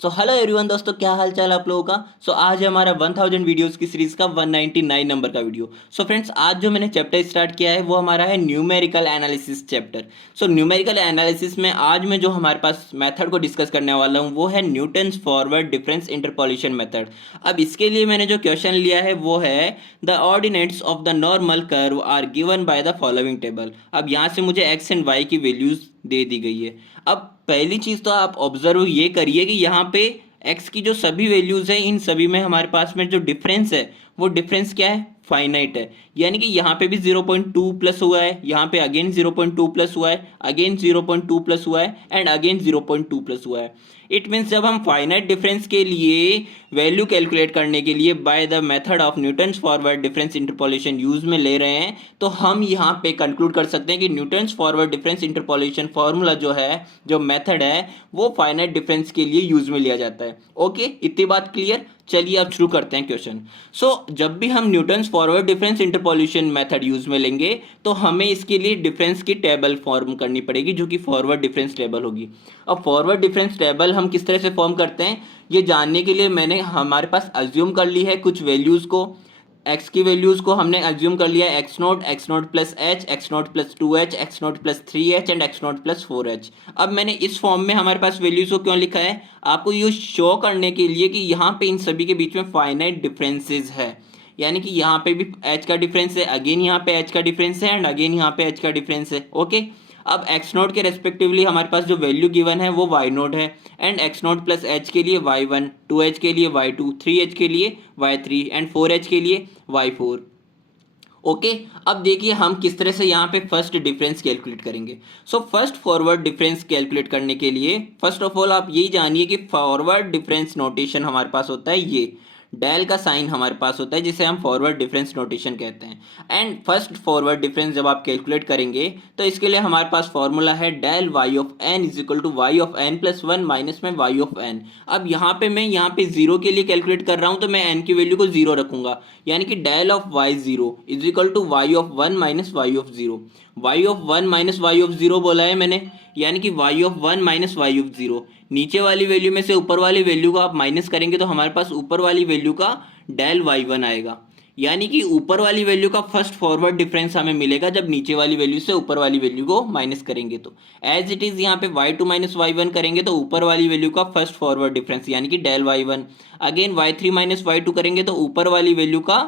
Hello everyone दोस्तों, क्या हाल चाल आप लोगों का। आज है हमारा 1000 वीडियोस की सीरीज का 199 नंबर का वीडियो। फ्रेंड्स, आज जो मैंने चैप्टर स्टार्ट किया है वो हमारा है numerical analysis chapter. Numerical analysis में आज मैं जो हमारे पास मेथड को डिस्कस करने वाला हूँ वो है Newton's forward difference interpolation method. अब इसके लिए मैंने जो क्वेश्चन लिया है वो है the ordinates of the normal curve are given by the following table. अब यहाँ से मुझे एक्स एंड वाई की वैल्यूज दे दी गई है। अब पहली चीज़ तो आप ऑब्जर्व ये करिए कि यहाँ पे x की जो सभी वैल्यूज़ हैं इन सभी में हमारे पास में जो डिफरेंस है वो डिफरेंस क्या है, फाइनाइट है। यानी कि यहाँ पे भी 0.2 प्लस हुआ है, यहाँ पे अगेन 0.2 प्लस हुआ है, अगेन 0.2 प्लस हुआ है एंड अगेन 0.2 प्लस हुआ है। इट मीन्स जब हम फाइनाइट डिफरेंस के लिए वैल्यू कैलकुलेट करने के लिए by the method of Newton's forward difference interpolation use में ले रहे हैं तो हम यहाँ पे कंक्लूड कर सकते हैं कि Newton's forward difference interpolation formula जो है, जो मेथड है, वो फाइनाइट डिफरेंस के लिए यूज में लिया जाता है। ओके, इतनी बात क्लियर। चलिए अब शुरू करते हैं क्वेश्चन। जब भी हम Newton's forward difference interpolation method use में लेंगे तो हमें इसके लिए डिफरेंस की टेबल फॉर्म करनी पड़ेगी जो कि फॉरवर्ड डिफरेंस टेबल होगी। अब फॉरवर्ड डिफरेंस टेबल हम किस तरह से फॉर्म करते हैं ये जानने के लिए मैंने हमारे पास अज्यूम कर ली है कुछ वैल्यूज़ को। एक्स की वैल्यूज़ को हमने अज्यूम कर लिया x naught plus H, x naught plus 2h, x naught plus 3h and x naught plus 4h। अब मैंने इस फॉर्म में हमारे पास वैल्यूज़ को क्यों लिखा है, आपको ये शो करने के लिए कि यहाँ पे इन सभी के बीच में फाइनाइट डिफरेंसेस है। यानी कि यहाँ पे भी एच का डिफरेंस है, अगेन यहाँ पे एच का डिफरेंस है एंड अगेन यहाँ पे एच का डिफरेंस है। ओके, अब एक्स नोट के रेस्पेक्टिवली हमारे पास जो वैल्यू गिवन है वो वाई नोट है and x naught plus H के लिए y1, 2h के लिए y2, 3h के लिए y3 एंड 4h के लिए y4। ओके, अब देखिए हम किस तरह से यहाँ पे फर्स्ट डिफरेंस कैलकुलेट करेंगे। फर्स्ट फॉरवर्ड डिफरेंस कैलकुलेट करने के लिए फर्स्ट ऑफ ऑल आप यही जानिए कि फॉरवर्ड डिफरेंस नोटेशन हमारे पास होता है ये डेल का साइन हमारे पास होता है जिसे हम फॉरवर्ड डिफरेंस नोटेशन कहते हैं। एंड फर्स्ट फॉरवर्ड डिफरेंस जब आप कैलकुलेट करेंगे तो इसके लिए हमारे पास फॉर्मूला है del Y of N is equal to Y of N plus one minus में वाई ऑफ एन। अब यहाँ पे मैं यहाँ पे जीरो के लिए कैलकुलेट कर रहा हूँ तो मैं एन की वैल्यू को जीरो रखूंगा, यानी कि del of Y zero is equal to Y of one minus Y of zero. Y of one minus Y of zero बोला है मैंने, यानी कि Y of one minus Y of zero. नीचे वाली वैल्यू में से ऊपर वाली वैल्यू को आप माइनस करेंगे तो हमारे पास ऊपर वाली वैल्यू का डेल वाई वन आएगा। यानी कि ऊपर वाली वैल्यू का फर्स्ट फॉरवर्ड डिफरेंस हमें मिलेगा जब नीचे वाली वैल्यू से ऊपर वाली वैल्यू को माइनस करेंगे। तो एज इट इज यहाँ पे y2 माइनस वाई वन करेंगे तो ऊपर वाली वैल्यू का फर्स्ट फॉरवर्ड डिफरेंस यानी कि del Y one. Again y3 minus Y two करेंगे तो ऊपर वाली वैल्यू का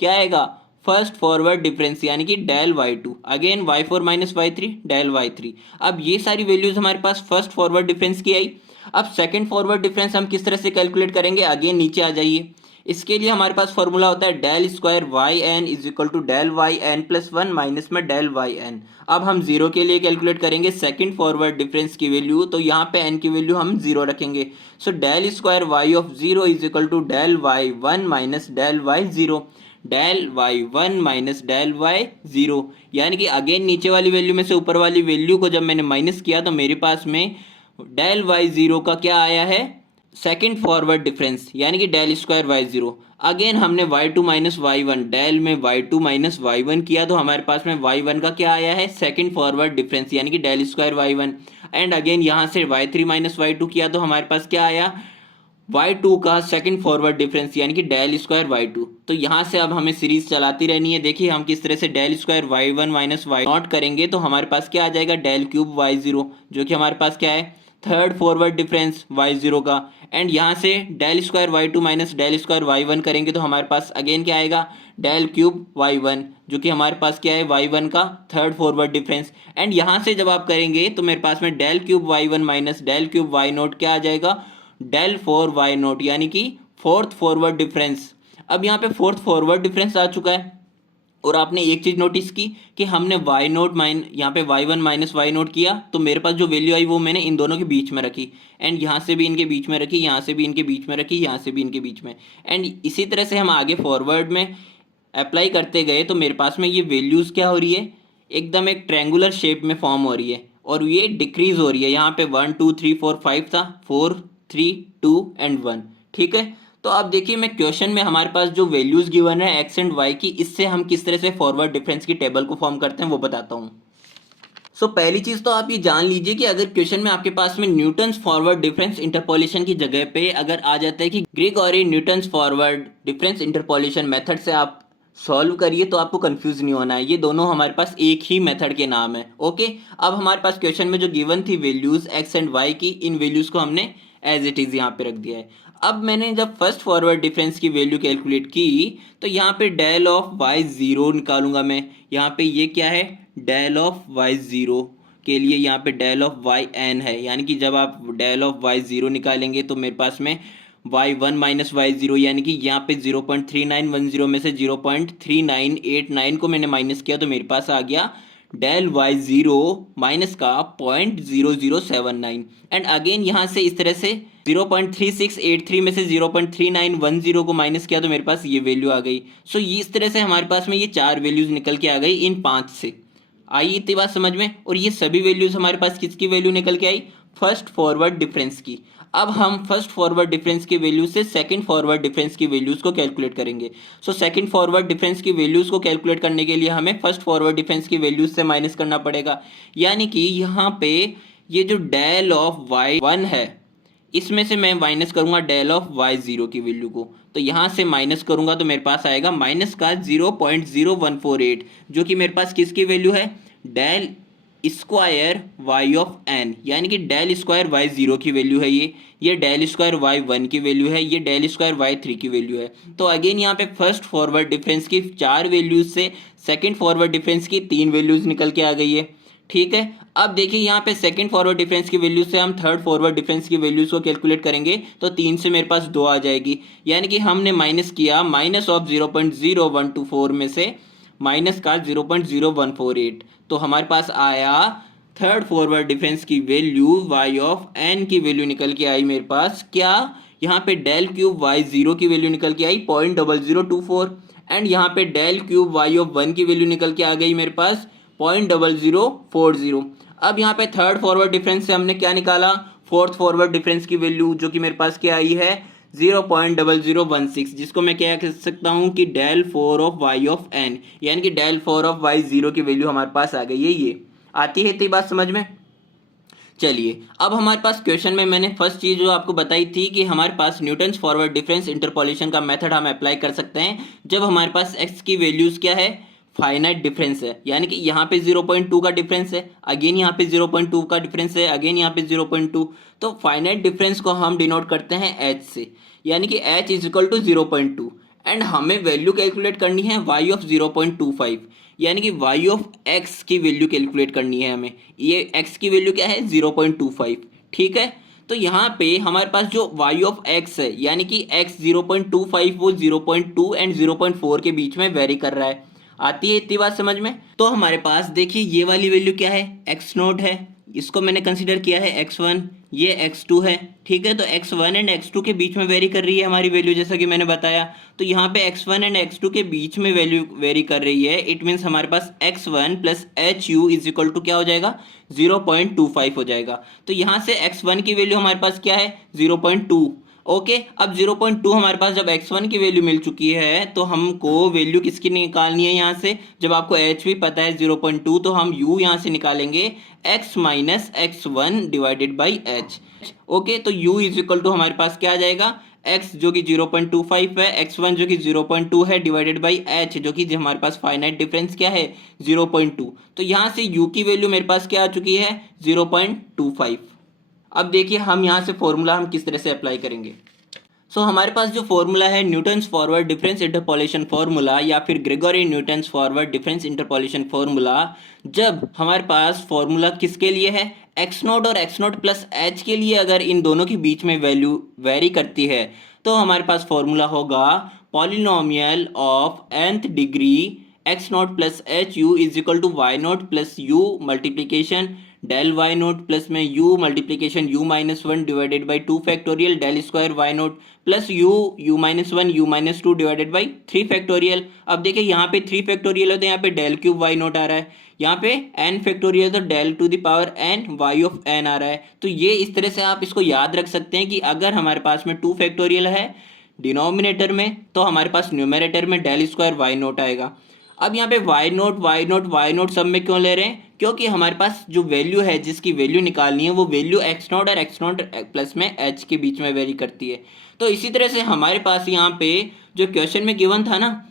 क्या आएगा, फर्स्ट फॉरवर्ड डिफरेंस यानी कि del Y two. Again Y four minus Y three, del Y three. अब ये सारी वैल्यूज हमारे पास फर्स्ट फॉरवर्ड डिफरेंस की आई। अब सेकंड फॉरवर्ड डिफरेंस हम किस तरह से कैलकुलेट करेंगे, अगेन नीचे आ जाइए। इसके लिए हमारे पास फॉर्मूला होता है del square Y N is equal to del Y N plus one minus में डेल वाई एन। अब हम जीरो के लिए कैलकुलेट करेंगे सेकंड फॉरवर्ड डिफरेंस की वैल्यू, तो यहाँ पे एन की वैल्यू हम जीरो रखेंगे। Del square Y of zero is equal to del Y one minus del Y zero, del Y one minus del Y zero. यानी कि अगेन नीचे वाली वैल्यू में से ऊपर वाली वैल्यू को जब मैंने माइनस किया तो मेरे पास में डेल वाई जीरो का क्या आया है, सेकेंड फॉरवर्ड डिफरेंस यानी कि del square Y zero. Again हमने Y two minus Y one, del में Y two minus Y one किया तो हमारे पास में वाई वन का क्या आया है, सेकेंड फॉरवर्ड डिफरेंस यानी कि del square Y one. And again यहाँ से Y three minus Y two किया तो हमारे पास क्या आया, y2 का सेकंड फॉरवर्ड डिफरेंस यानी कि डेल स्क्वायर y2। तो यहाँ से अब हमें सीरीज चलाती रहनी है। देखिए हम किस तरह से del square y1 minus Y nought करेंगे तो हमारे पास क्या आ जाएगा, डेल क्यूब y0, जो कि हमारे पास क्या है, थर्ड फॉरवर्ड डिफरेंस y0 का। एंड यहाँ से del square y2 minus del square y1 करेंगे तो हमारे पास अगेन क्या आएगा, डेल क्यूब y1, जो कि हमारे पास क्या है, y1 का थर्ड फॉरवर्ड डिफरेंस। एंड यहाँ से जब आप करेंगे तो मेरे पास में del cube y1 minus del cube y nought क्या आ जाएगा, डेल फोर वाई नोट, यानी कि फोर्थ फॉरवर्ड डिफरेंस। अब यहाँ पे फोर्थ फॉरवर्ड डिफरेंस आ चुका है। और आपने एक चीज नोटिस की कि हमने वाई नोट यहाँ पे Y one minus Y nought किया तो मेरे पास जो वैल्यू आई वो मैंने इन दोनों के बीच में रखी। एंड यहाँ से भी इनके बीच में रखी, यहाँ से भी इनके बीच में रखी, यहाँ से भी इनके बीच में। एंड इसी तरह से हम आगे फॉरवर्ड में अप्लाई करते गए तो मेरे पास में ये वैल्यूज़ क्या हो रही है, एकदम एक ट्रैंगुलर शेप में फॉर्म हो रही है और ये डिक्रीज हो रही है। यहाँ पे 1 2 3 4 5 था, 4 3 2 एंड 1। ठीक है, तो अब देखिए मैं क्वेश्चन में हमारे पास जो वैल्यूज गिवन है एक्स एंड वाई की, इससे हम किस तरह से फॉरवर्ड डिफरेंस की टेबल को फॉर्म करते हैं वो बताता हूँ। सो पहली चीज तो आप ये जान लीजिए कि अगर क्वेश्चन में आपके पास में न्यूटन्स फॉरवर्ड डिफरेंस इंटरपोलेशन की जगह पे अगर आ जाता है कि Gregory Newton's forward difference interpolation method से आप सॉल्व करिए, तो आपको कंफ्यूज नहीं होना है। ये दोनों हमारे पास एक ही मेथड के नाम है। ओके, अब हमारे पास क्वेश्चन में जो गिवन थी वैल्यूज एक्स एंड वाई की, इन वैल्यूज को हमने एज इट इज यहाँ पे रख दिया है। अब मैंने जब फर्स्ट फॉरवर्ड डिफरेंस की वैल्यू कैलकुलेट की तो यहाँ पे डेल ऑफ वाई ज़ीरो निकालूंगा मैं। यहाँ पे ये क्या है, डेल ऑफ वाई ज़ीरो के लिए यहाँ पे डेल ऑफ वाई एन है, यानी कि जब आप डेल ऑफ वाई ज़ीरो निकालेंगे तो मेरे पास में Y one minus Y zero, यानी कि यहाँ पे 0.3910 में से 0.3989 को मैंने माइनस किया तो मेरे पास आ गया डेल वाई ज़ीरो माइनस का 0.0079। एंड अगेन यहाँ से इस तरह से 0.3683 में से 0.3910 को माइनस किया तो मेरे पास ये वैल्यू आ गई। सो ये इस तरह से हमारे पास में ये चार वैल्यूज निकल के आ गई इन पांच से। आई इतनी बात समझ में? और ये सभी वैल्यूज हमारे पास किसकी वैल्यू निकल के आई, फर्स्ट फॉरवर्ड डिफरेंस की। अब हम फर्स्ट फॉरवर्ड डिफरेंस की वैल्यू से सेकंड फॉरवर्ड डिफरेंस की वैल्यूज को कैलकुलेट करेंगे। सो सेकंड फॉरवर्ड डिफरेंस की वैल्यूज को कैलकुलेट करने के लिए हमें फर्स्ट फॉरवर्ड डिफरेंस की वैल्यूज से माइनस करना पड़ेगा। यानी कि यहाँ पे ये जो डेल ऑफ वाई वन है इसमें से मैं माइनस करूंगा डेल ऑफ वाई ज़ीरो की वैल्यू को, तो यहाँ से माइनस करूंगा तो मेरे पास आएगा माइनस का 0.0148, जो कि मेरे पास किसकी वैल्यू है, del square Y of N, यानी कि डेल स्क्वायर वाई ज़ीरो की वैल्यू है ये डेल स्क्वायर वाई वन की वैल्यू है, ये डेल स्क्वायर वाई थ्री की वैल्यू है। तो अगेन यहाँ पे फर्स्ट फॉरवर्ड डिफरेंस की चार वैल्यूज से सेकेंड फॉरवर्ड डिफरेंस की तीन वैल्यूज निकल के आ गई है। ठीक है, अब देखिए यहाँ पे सेकंड फॉरवर्ड डिफरेंस की वैल्यू से हम थर्ड फॉरवर्ड डिफरेंस की वैल्यूज को कैलकुलेट करेंगे तो तीन से मेरे पास दो आ जाएगी, यानी कि हमने माइनस किया माइनस ऑफ 0.0124 में से माइनस का 0.0148, तो हमारे पास आया थर्ड फॉरवर्ड डिफरेंस की वैल्यू वाई ऑफ एन की वैल्यू निकल के आई मेरे पास क्या, यहाँ पे डेल क्यूब वाई ज़ीरो की वैल्यू निकल के आई 0.0024, एंड यहाँ पे del cube Y of one की वैल्यू निकल के आ गई मेरे पास 0.0040। अब यहाँ पे थर्ड फॉरवर्ड डिफरेंस से हमने क्या निकाला, फोर्थ फॉरवर्ड डिफरेंस की वैल्यू, जो कि मेरे पास क्या आई है 0.0016, जिसको मैं क्या कह सकता हूँ कि del four of Y of N, यानी कि del four of Y zero की वैल्यू हमारे पास आ गई है। ये आती है इतनी बात समझ में? चलिए, अब हमारे पास क्वेश्चन में मैंने फर्स्ट चीज़ जो आपको बताई थी कि हमारे पास न्यूटन्स फॉरवर्ड डिफरेंस इंटरपोलेशन का मेथड हम अप्लाई कर सकते हैं जब हमारे पास एक्स की वैल्यूज़ क्या है, फाइनाइट डिफरेंस है, यानी कि यहाँ पे 0.2 का डिफरेंस है, अगेन यहाँ पे 0.2 का डिफरेंस है, अगेन यहाँ पे 0.2। तो फाइनाइट डिफरेंस को हम डिनोट करते हैं एच से, यानी कि H is equal to 0.2, and हमें वैल्यू कैलकुलेट करनी है वाई ऑफ 0.25, यानी कि वाई ऑफ एक्स की वैल्यू कैलकुलेट करनी है हमें। ये एक्स की वैल्यू क्या है 0.25, ठीक है। तो यहाँ पे हमारे पास जो वाई ऑफ एक्स है, यानी कि एक्स 0.25 वो 0.2 एंड 0.4 के बीच में वेरी कर रहा है। आती है इतनी बात समझ में? तो हमारे पास देखिए ये वाली वैल्यू क्या है, एक्स नोट है, इसको मैंने कंसिडर किया है x1, ये x2 है, ठीक है। तो x1 एंड x2 के बीच में वेरी कर रही है हमारी वैल्यू, जैसा कि मैंने बताया। तो यहाँ पे x1 एंड x2 के बीच में वैल्यू वेरी कर रही है, इट मीन्स हमारे पास x1 plus H U is equal to क्या हो जाएगा 0.25 हो जाएगा। तो यहाँ से x1 की वैल्यू हमारे पास क्या है 0.2। ओके, अब 0.2 हमारे पास जब x1 की वैल्यू मिल चुकी है तो हमको वैल्यू किसकी निकालनी है यहाँ से, जब आपको h भी पता है 0.2 तो हम u यहाँ से निकालेंगे x minus x1 divided by h। Okay, तो u इज इक्वल टू हमारे पास क्या आ जाएगा, x जो कि 0.25 है, x1 जो कि 0.2 है, डिवाइडेड बाई h जो कि हमारे पास फाइनाइट डिफरेंस क्या है 0.2। तो यहाँ से u की वैल्यू मेरे पास क्या आ चुकी है 0.25। अब देखिए हम यहाँ से फॉर्मूला हम किस तरह से अप्लाई करेंगे। सो हमारे पास जो फॉर्मूला है Newton's forward difference interpolation formula या फिर Gregory Newton's forward difference interpolation formula, जब हमारे पास फॉर्मूला किसके लिए है एक्स नोट और एक्स नोट प्लस एच के लिए, अगर इन दोनों के बीच में वैल्यू वेरी करती है तो हमारे पास फॉर्मूला होगा polynomial of nth degree X naught plus H U is equal to Y naught plus U multiplication del Y naught plus में U multiplication U minus one divided by 2 factorial del square Y naught plus U minus one U minus two divided by 3 factorial. अब देखिए यहाँ पे 3 factorial होते हैं, यहाँ पे del cube Y nought आ रहा है, यहाँ पे n फैक्टोरियल तो del to the power n Y of n आ रहा है। तो ये इस तरह से आप इसको याद रख सकते हैं कि अगर हमारे पास में 2 फैक्टोरियल है डिनोमिनेटर में तो हमारे पास न्यूमरेटर में डेल स्क्वायर वाई नोट आएगा। अब यहाँ पे वाई नोट सब में क्यों ले रहे हैं, क्योंकि हमारे पास जो वैल्यू है जिसकी वैल्यू निकालनी है वो वैल्यू एक्स नोट और एक्स नोट प्लस में एच के बीच में वेरी करती है। तो इसी तरह से हमारे पास यहाँ पे जो क्वेश्चन में गिवन था ना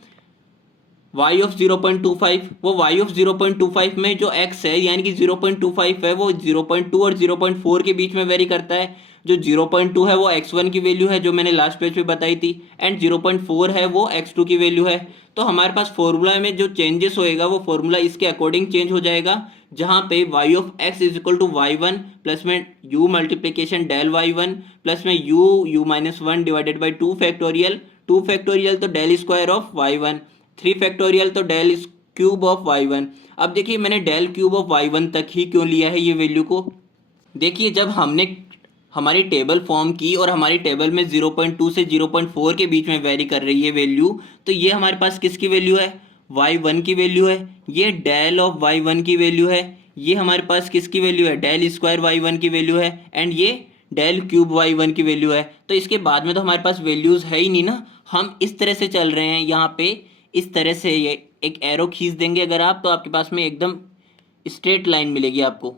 y ऑफ 0.25, वो y ऑफ 0.25 में जो x है यानी कि 0.25 है वो 0.2 और 0.4 के बीच में वेरी करता है। जो 0.2 है वो x1 की वैल्यू है जो मैंने लास्ट पेज पे बताई थी, एंड 0.4 है वो x2 की वैल्यू है। तो हमारे पास फॉर्मूला में जो चेंजेस होएगा वो फॉर्मूला इसके अकॉर्डिंग चेंज हो जाएगा, जहाँ पे y of x is equal to y1 plus में u multiplication del y1 plus में u minus 1 divided by 2 factorial, 2 factorial तो del square of y1, 3 factorial तो डेल क्यूब ऑफ y1। अब देखिए मैंने डेल क्यूब ऑफ y1 तक ही क्यों लिया है ये वैल्यू को। देखिए जब हमने हमारी टेबल फॉर्म की और हमारी टेबल में 0.2 से 0.4 के बीच में वेरी कर रही है वैल्यू, तो ये हमारे पास किसकी वैल्यू है, y1 की वैल्यू है। ये डेल ऑफ y1 की वैल्यू है। ये हमारे पास किसकी वैल्यू है, डेल स्क्वायर y1 की वैल्यू है, एंड ये डेल क्यूब y1 की वैल्यू है। तो इसके बाद में तो हमारे पास वैल्यूज़ है ही नहीं ना। हम इस तरह से चल रहे हैं यहाँ पे, इस तरह से ये एक एरो खींच देंगे अगर आप, तो आपके पास में एकदम स्ट्रेट लाइन मिलेगी आपको,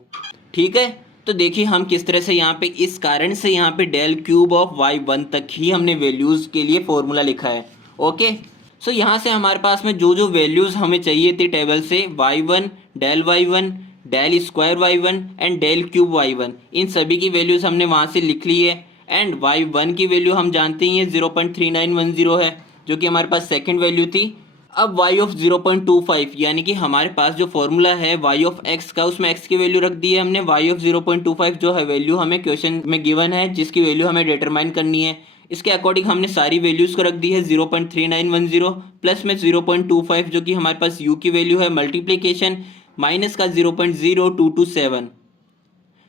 ठीक है। तो देखिए हम किस तरह से यहाँ पे, इस कारण से यहाँ पे डेल क्यूब ऑफ y1 तक ही हमने वैल्यूज़ के लिए फॉर्मूला लिखा है। ओके, सो यहाँ से हमारे पास में जो जो वैल्यूज़ हमें चाहिए थी टेबल से, y1 del square y1 and del cube y1, इन सभी की वैल्यूज़ हमने वहाँ से लिख ली है। एंड y1 की वैल्यू हम जानते ही हैं 0.3910 है, जो कि हमारे पास सेकेंड वैल्यू थी। अब y ऑफ 0.25 यानी कि हमारे पास जो फॉर्मूला है y ऑफ x का, उसमें x की वैल्यू रख दी है हमने। y ऑफ 0.25 जो है वैल्यू हमें क्वेश्चन में गिवन है, जिसकी वैल्यू हमें डिटरमाइन करनी है। इसके अकॉर्डिंग हमने सारी वैल्यूज़ को रख दी है 0.3910 प्लस में 0.25 जो कि हमारे पास u की वैल्यू है, मल्टीप्लीकेशन माइनस का 0.0227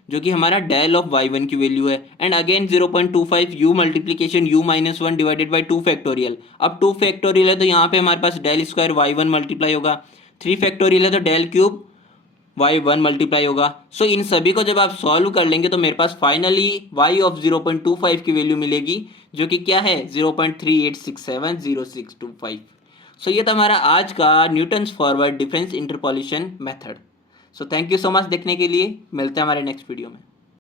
जो कि हमारा डेल ऑफ y1 की वैल्यू है, and again 0.25 u multiplication u minus 1 divided by 2 factorial. अब 2 फैक्टोरियल है तो यहाँ पे हमारे पास डेल स्क्वायर y1 मल्टीप्लाई होगा, 3 फैक्टोरियल है तो डेल क्यूब y1 मल्टीप्लाई होगा। सो इन सभी को जब आप सॉल्व कर लेंगे तो मेरे पास फाइनली y ऑफ 0.25 की वैल्यू मिलेगी, जो कि क्या है 0.38670625। सो ये था हमारा आज का Newton's forward difference interpolation method. So thank you so much देखने के लिए, मिलते हैं हमारे नेक्स्ट वीडियो में।